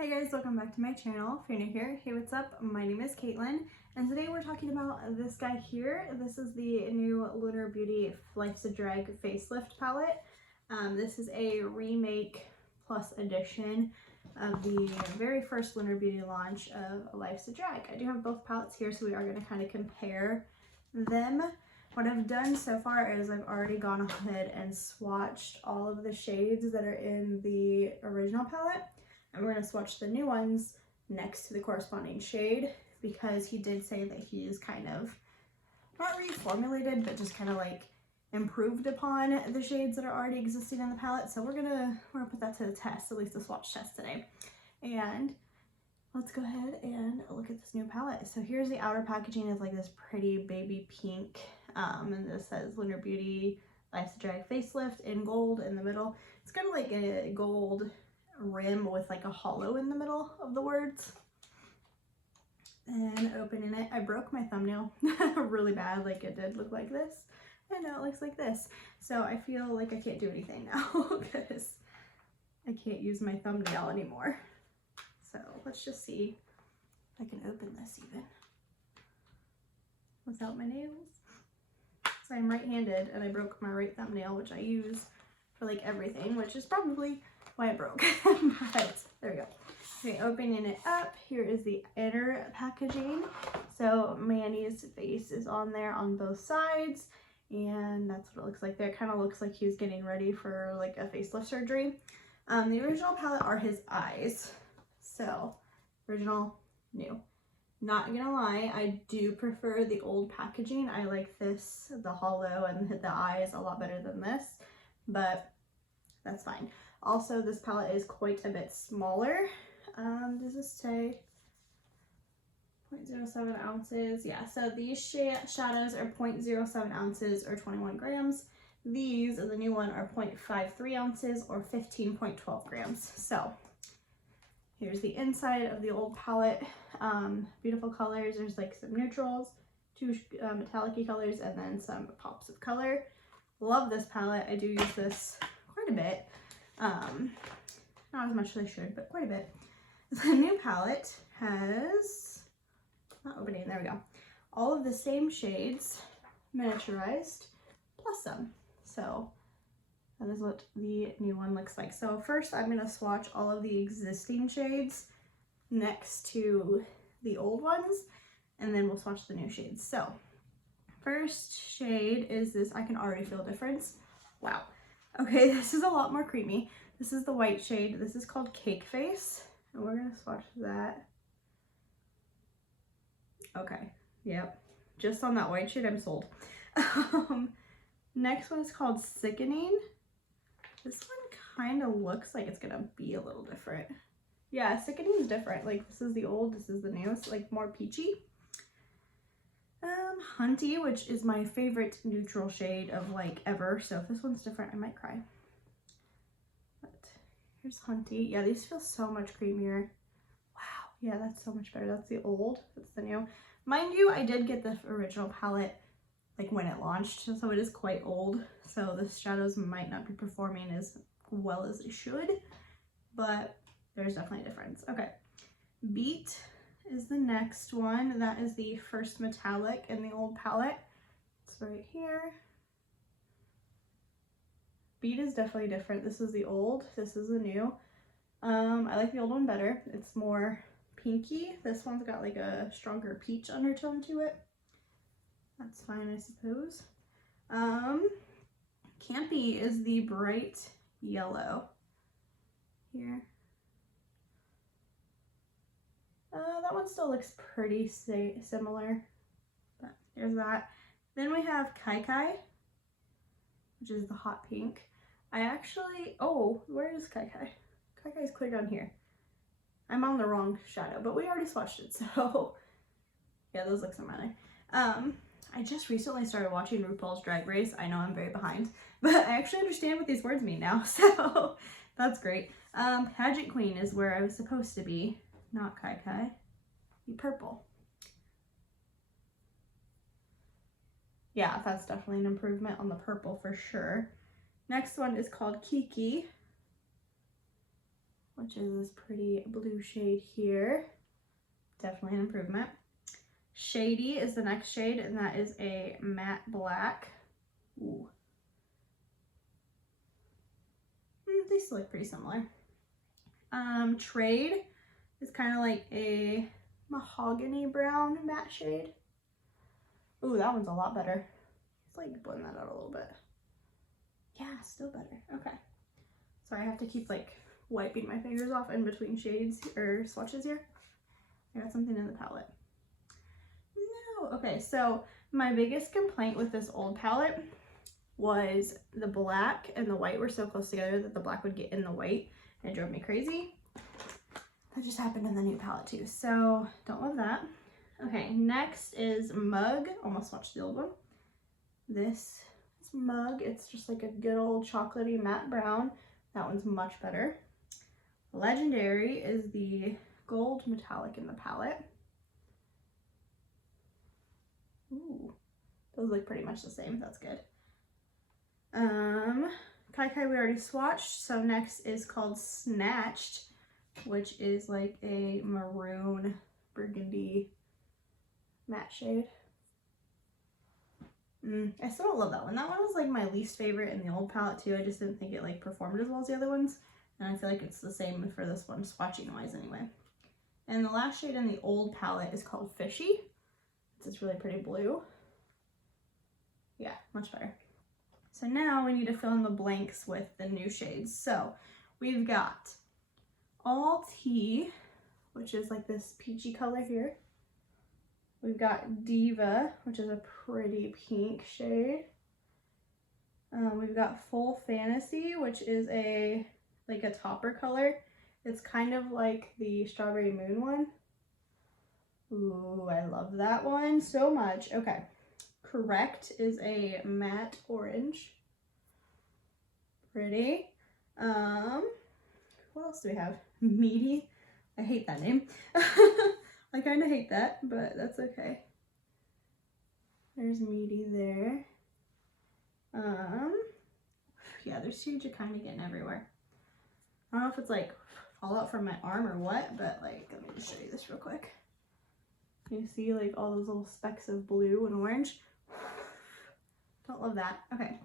Hey guys, welcome back to my channel. If you're new here, hey, what's up? My name is Caitlin, and today we're talking about this guy here. This is the new Lunar Beauty Life's a Drag Facelift palette. This is a remake plus edition of the very first Lunar Beauty launch of Life's a Drag. I do have both palettes here, so we are going to kind of compare them. What I've done so far is I've already gone ahead and swatched all of the shades that are in the original palette. And we're going to swatch the new ones next to the corresponding shade because he did say that he's kind of not reformulated, but just kind of like improved upon the shades that are already existing in the palette. So we're gonna put that to the test, at least the swatch test today. And let's go ahead and look at this new palette. So here's the outer packaging, is like this pretty baby pink, and this says Lunar Beauty Life's a Drag Facelift in gold in the middle. It's kind of like a gold rim with like a hollow in the middle of the words. And opening it, I broke my thumbnail really bad. Like, it did look like this, and now it looks like this. So I feel like I can't do anything now because I can't use my thumbnail anymore. So let's just see if I can open this even without my nails. So I'm right-handed and I broke my right thumbnail, which I use for like everything, which is probably why it broke. But there we go. Okay, opening it up, here is the inner packaging. So Manny's face is on there on both sides, and that's what it looks like there. It kind of looks like he's getting ready for like a facelift surgery. The original palette are his eyes. So original, new. Not gonna lie, I do prefer the old packaging. I like this, the hollow and the eyes, a lot better than this, but that's fine. Also, this palette is quite a bit smaller. Does this say 0.07 ounces? Yeah, so these shadows are 0.07 ounces or 21 grams. These, the new one, are 0.53 ounces or 15.12 grams. So here's the inside of the old palette. Beautiful colors. There's like some neutrals, two metallic-y colors, and then some pops of color. Love this palette. I do use this quite a bit. Not as much as I should, but quite a bit. The new palette has, not opening, there we go, all of the same shades miniaturized plus some. So that is what the new one looks like. So first I'm going to swatch all of the existing shades next to the old ones, and then we'll swatch the new shades. So first shade is this. I can already feel a difference. Wow. Okay, this is a lot more creamy. This is the white shade. This is called Cake Face, and we're gonna swatch that. Okay, yep. Just on that white shade, I'm sold. Next one is called Sickening. This one kind of looks like it's gonna be a little different. Yeah, Sickening is different. Like, this is the old, this is the new. It's like more peachy. Hunty, which is my favorite neutral shade of like ever. So if this one's different, I might cry. But here's Hunty. Yeah, these feel so much creamier. Wow. Yeah, that's so much better. That's the old. That's the new. Mind you, I did get the original palette like when it launched, so it is quite old. So the shadows might not be performing as well as they should, but there's definitely a difference. Okay. Beat is the next one. That is the first metallic in the old palette. It's right here. Beat is definitely different. This is the old, this is the new. I like the old one better. It's more pinky. This one's got like a stronger peach undertone to it. That's fine, I suppose. Campy is the bright yellow here. That one still looks pretty similar, but there's that. Then we have Kai Kai, which is the hot pink. I actually, oh, where is Kai Kai? Kai Kai's clear down here. I'm on the wrong shadow, but we already swatched it, so yeah, those look similar. I just recently started watching RuPaul's Drag Race. I know I'm very behind, but I actually understand what these words mean now, so that's great. Pageant Queen is where I was supposed to be. Not Kai Kai, the purple. Yeah, that's definitely an improvement on the purple for sure. Next one is called Kiki. which is this pretty blue shade here. Definitely an improvement. Shady is the next shade, and that is a matte black. Ooh. They still look pretty similar. Trade is kind of like a mahogany brown matte shade. Ooh, that one's a lot better. Let's like blend that out a little bit. Yeah, still better. Okay. Sorry, I have to keep like wiping my fingers off in between shades or swatches here. I got something in the palette. No. Okay, so my biggest complaint with this old palette was the black and the white were so close together that the black would get in the white. It drove me crazy. That just happened in the new palette too, so don't love that. Okay, next is Mug. Almost swatched the old one. This is Mug. It's just like a good old chocolatey matte brown. That one's much better. Legendary is the gold metallic in the palette. Ooh, those look pretty much the same. That's good. Kai Kai we already swatched, so next is called Snatched, which is like a maroon burgundy matte shade. I still don't love that one. That one was like my least favorite in the old palette too. I just didn't think it like performed as well as the other ones, and I feel like it's the same for this one, swatching wise anyway. And the last shade in the old palette is called Fishy. It's this really pretty blue. Yeah, much better. So now we need to fill in the blanks with the new shades. So we've got All Tea, which is like this peachy color here. We've got Diva, which is a pretty pink shade. We've got Full Fantasy, which is like a topper color. It's kind of like the Strawberry Moon one. Ooh, I love that one so much. Okay. Correct is a matte orange. Pretty. What else do we have? Meaty. I hate that name. I kind of hate that, but that's okay. There's Meaty there. Yeah, there's shades are kind of getting everywhere. I don't know if it's like fallout from my arm or what, but like, let me just show you this real quick. You see like all those little specks of blue and orange? Don't love that. Okay.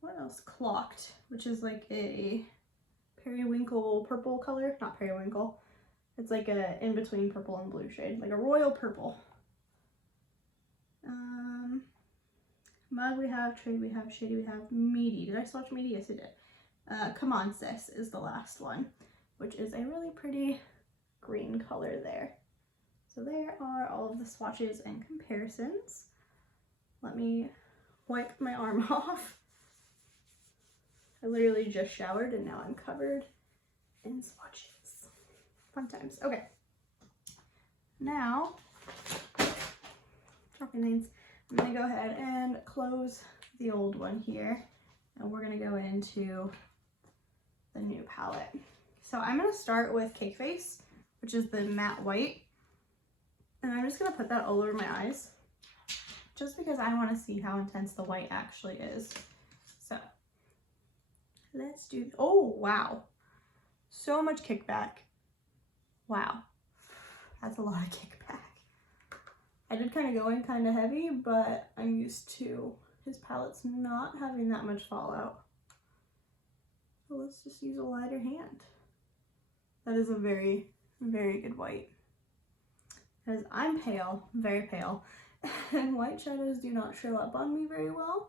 What else? Clocked, which is like a periwinkle purple color. Not periwinkle. It's like a in-between purple and blue shade, like a royal purple. Mug we have, Trade we have, Shady we have, Meaty. Did I swatch Meaty? Yes, I did. Come On Sis is the last one, which is a really pretty green color there. So there are all of the swatches and comparisons. Let me wipe my arm off. I literally just showered and now I'm covered in swatches. Fun times. Okay. Now, dropping things, I'm gonna go ahead and close the old one here, and we're gonna go into the new palette. So I'm gonna start with Cake Face, which is the matte white, and I'm just gonna put that all over my eyes, just because I want to see how intense the white actually is. So let's do, oh wow, so much kickback. Wow, that's a lot of kickback. I did kind of go in kind of heavy, but I'm used to his palettes not having that much fallout. So let's just use a lighter hand. That is a very, very good white. Because I'm pale, very pale, and white shadows do not show up on me very well.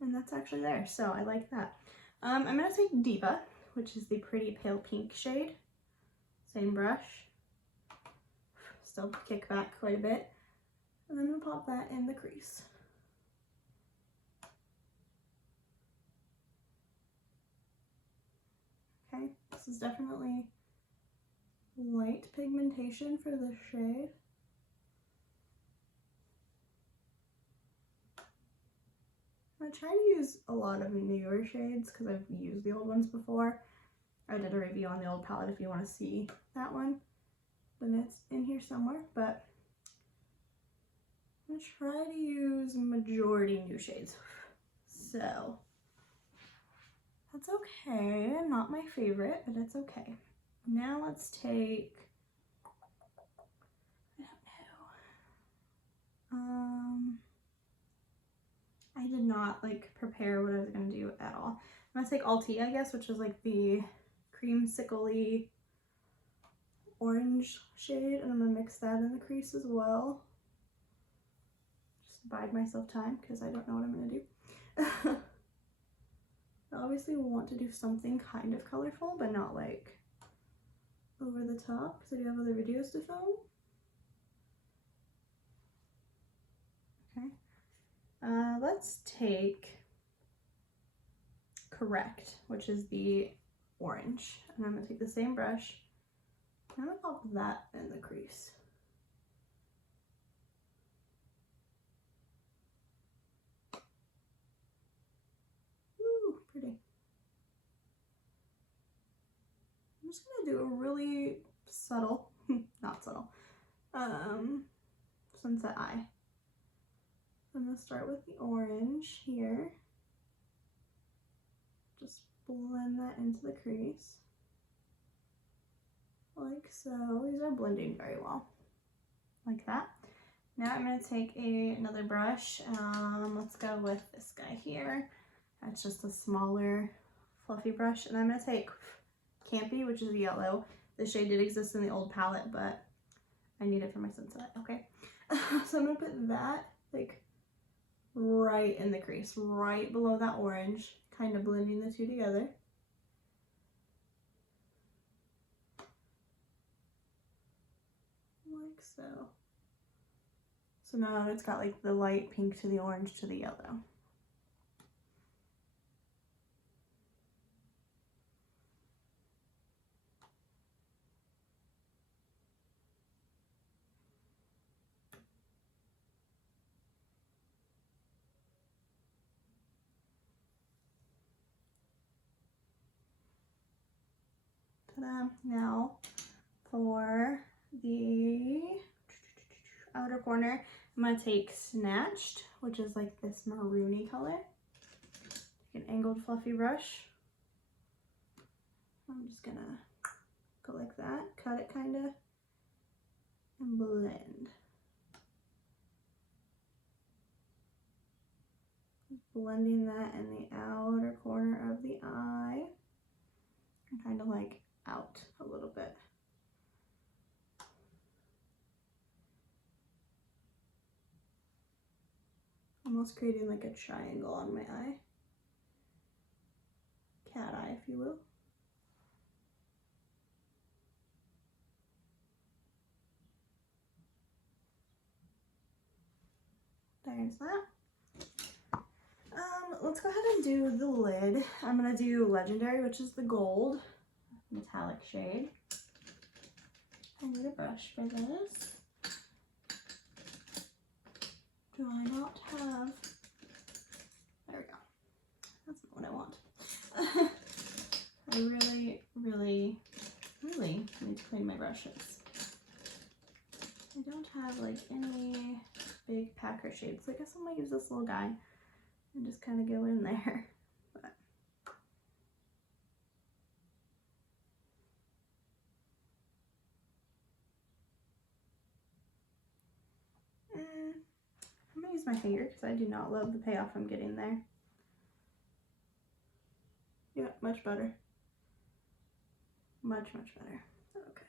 And that's actually there, so I like that. I'm going to take Diva, which is the pretty pale pink shade. Same brush. Still kick back quite a bit. And then I'm gonna pop that in the crease. Okay, this is definitely light pigmentation for this shade. I try to use a lot of newer shades because I've used the old ones before. I did a review on the old palette if you want to see that one. Then it's in here somewhere, but I'm gonna try to use majority new shades. So That's okay. Not my favorite, but it's okay. Now let's take, I don't know. I did not like prepare what I was gonna do at all. I'm gonna take Alti, I guess, which is like the creamsicle-y orange shade, and I'm gonna mix that in the crease as well. Just bide myself time because I don't know what I'm gonna do. I obviously want to do something kind of colorful, but not like over the top because I do have other videos to film. Okay. Let's take Correct, which is the orange. And I'm gonna take the same brush. I'm gonna pop that in the crease. Ooh, pretty. I'm just gonna do a really subtle, not subtle, sunset eye. I'm gonna start with the orange here. Just blend that into the crease. Like so. These are blending very well. Like that. Now I'm going to take another brush. Let's go with this guy here. That's just a smaller fluffy brush. And I'm going to take Campy, which is yellow. The shade did exist in the old palette, but I need it for my sunset. Okay. So I'm going to put that like right in the crease, right below that orange, kind of blending the two together. Like so. So now it's got like the light pink to the orange to the yellow. Ta-da! Now for the outer corner, I'm going to take Snatched, which is like this maroony color. Take an angled fluffy brush. I'm just going to go like that, cut it kind of, and blend. Blending that in the outer corner of the eye, and kind of like out a little bit. Almost creating like a triangle on my eye. Cat eye, if you will. There's that. Let's go ahead and do the lid. I'm gonna do Legendary, which is the gold metallic shade. I need a brush for this. Do I not have? There we go. That's not what I want. I really need to clean my brushes. I don't have like any big packer shades, so I guess I'm gonna use this little guy and just kind of go in there. But I'm gonna use my finger because I do not love the payoff I'm getting there. Yeah, much better. Much better. Okay.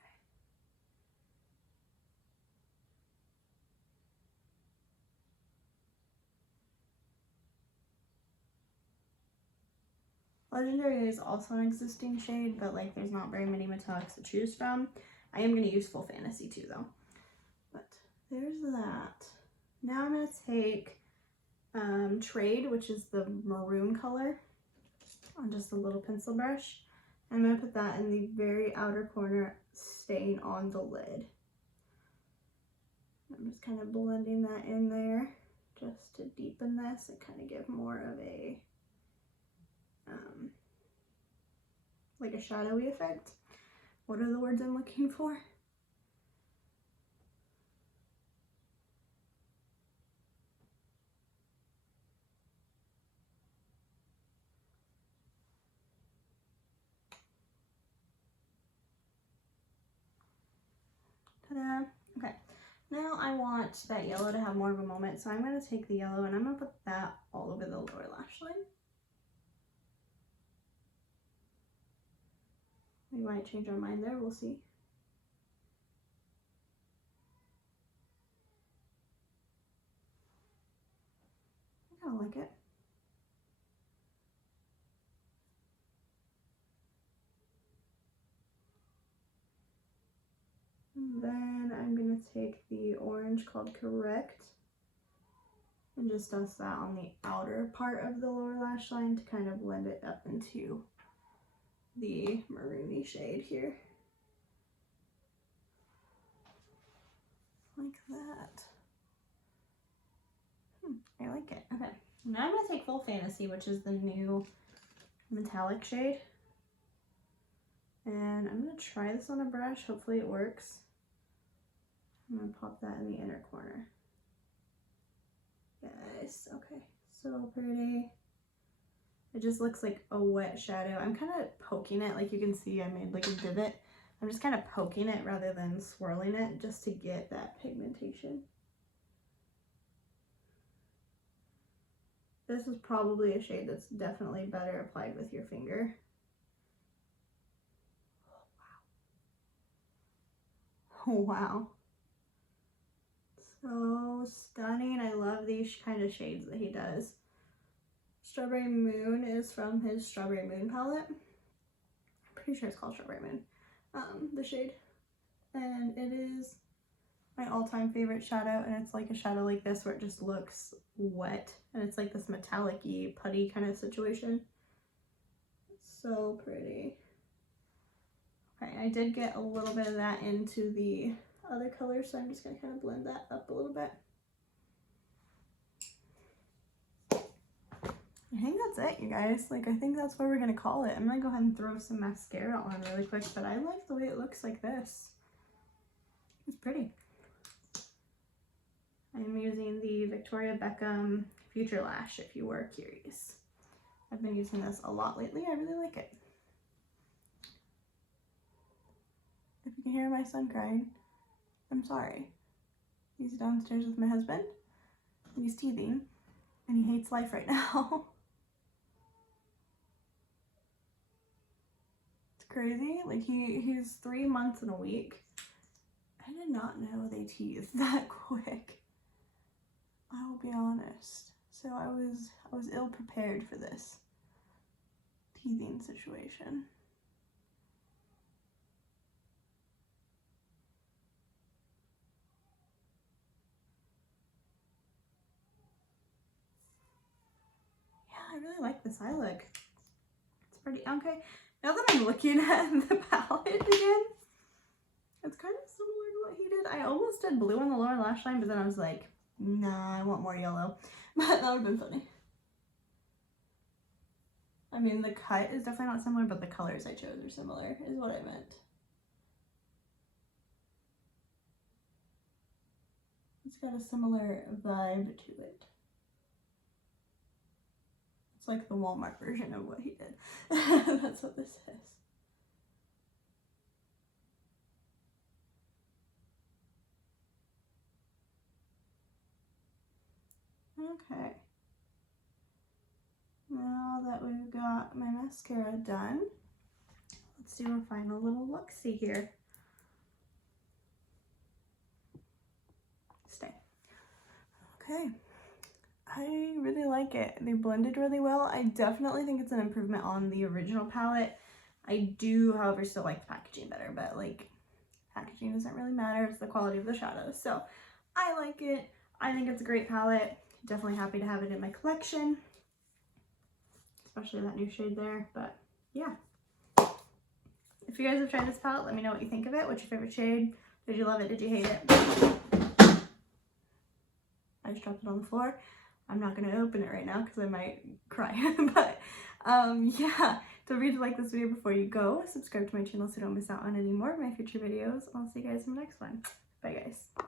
Legendary is also an existing shade, but like there's not very many metallics to choose from. I am going to use Full Fantasy too though. But there's that. Now I'm going to take Trade, which is the maroon color, on just a little pencil brush. I'm going to put that in the very outer corner, staying on the lid. I'm just kind of blending that in there just to deepen this and kind of give more of a like a shadowy effect. What are the words I'm looking for? Now I want that yellow to have more of a moment, so I'm going to take the yellow and I'm going to put that all over the lower lash line. We might change our mind there, we'll see. I kind of like it. And then I'm going to take the orange called Correct and just dust that on the outer part of the lower lash line to kind of blend it up into the maroony shade here. Like that. I like it. Okay, now I'm going to take Full Fantasy, which is the new metallic shade. And I'm going to try this on a brush. Hopefully it works. I'm going to pop that in the inner corner. Yes, okay, so pretty. It just looks like a wet shadow. I'm kind of poking it, like you can see I made like a divot. I'm just kind of poking it rather than swirling it just to get that pigmentation. This is probably a shade that's definitely better applied with your finger. Oh, wow. So stunning. I love these kind of shades that he does. Strawberry Moon is from his Strawberry Moon palette. I'm pretty sure it's called Strawberry Moon, the shade. And it is my all-time favorite shadow, and it's like a shadow like this where it just looks wet, and it's like this metallic-y, putty kind of situation. It's so pretty. Okay, I did get a little bit of that into the other color, so I'm just going to kind of blend that up a little bit. I think that's it, you guys. Like, I think that's what we're going to call it. I'm going to go ahead and throw some mascara on really quick, but I like the way it looks like this. It's pretty. I'm using the Victoria Beckham Future Lash, if you were curious. I've been using this a lot lately. I really like it. If you can hear my son crying, I'm sorry. He's downstairs with my husband. He's teething, and he hates life right now. It's crazy. Like, he's 3 months and a week. I did not know they teeth that quick. I will be honest. So I was ill prepared for this teething situation. I really like this eye look. It's pretty. Okay, now that I'm looking at the palette again, it's kind of similar to what he did. I almost did blue on the lower lash line, but then I was like, nah, I want more yellow. But that would have been funny. I mean, the cut is definitely not similar, but the colors I chose are similar, is what I meant. It's got a similar vibe to it. It's like the Walmart version of what he did. That's what this is. Okay. Now that we've got my mascara done, let's do a final little look-see here. Stay. Okay. I really like it. They blended really well. I definitely think it's an improvement on the original palette. I do, however, still like the packaging better, but like, packaging doesn't really matter. It's the quality of the shadows. So I like it. I think it's a great palette. Definitely happy to have it in my collection, especially that new shade there. But yeah, if you guys have tried this palette, let me know what you think of it. What's your favorite shade? Did you love it? Did you hate it? I just dropped it on the floor. I'm not going to open it right now because I might cry. But yeah, don't forget to like this video before you go. Subscribe to my channel so you don't miss out on any more of my future videos. I'll see you guys in the next one. Bye, guys.